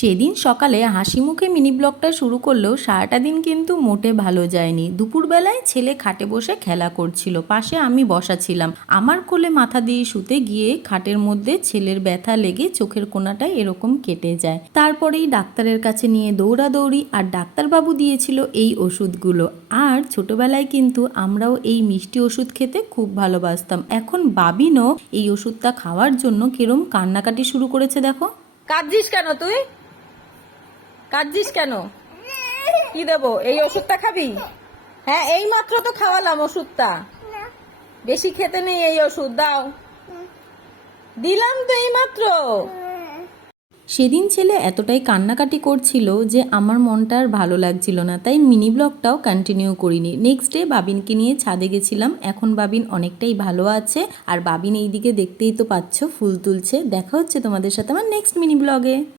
সেদিন সকালে হাসি মুখে মিনি ব্লগটা শুরু করলেও সারাটা দিন কিন্তু মোটে ভালো যায়নি। দুপুরবেলায় ছেলে খাটে বসে খেলা করছিল, পাশে আমি বসা ছিলাম। আমার কোলে মাথা দিয়ে শুতে গিয়ে খাটের মধ্যে ছেলের ব্যথা লেগে চোখের কোণাটায় এরকম কেটে যায়। তারপরেই ডাক্তারের কাছে নিয়ে দৌড়াদৌড়ি, আর ডাক্তারবাবু দিয়েছিল এই ওষুধগুলো। আর ছোটবেলায় কিন্তু আমরাও এই মিষ্টি ওষুধ খেতে খুব ভালোবাসতাম। এখন বাবিনও এই ওষুধটা খাওয়ার জন্য কিরম কান্নাকাটি শুরু করেছে দেখো। কাঁদছিস কেন তুই? কাঁদছিস কেন? কি দেবো? এই ওষুধটা খাবি? হ্যাঁ, এই মাত্র তো খাওয়ালাম ওষুধটা। বেশি খেতে নেই এই ওষুধ, দাও। দিলাম তো এই মাত্র। সেদিন ছেলে এতটাই কান্নাকাটি করছিল যে আমার মনটা আর ভালো লাগছিল না, তাই মিনি ব্লগটাও কন্টিনিউ করিনি। নেক্সট ডে বাবিনকে নিয়ে ছাদে গেছিলাম। এখন বাবিন অনেকটাই ভালো আছে, আর বাবিন এইদিকে দেখতেই তো পাচ্ছ ফুল তুলছে। দেখা হচ্ছে তোমাদের সাথে আমার নেক্সট মিনি ব্লগে।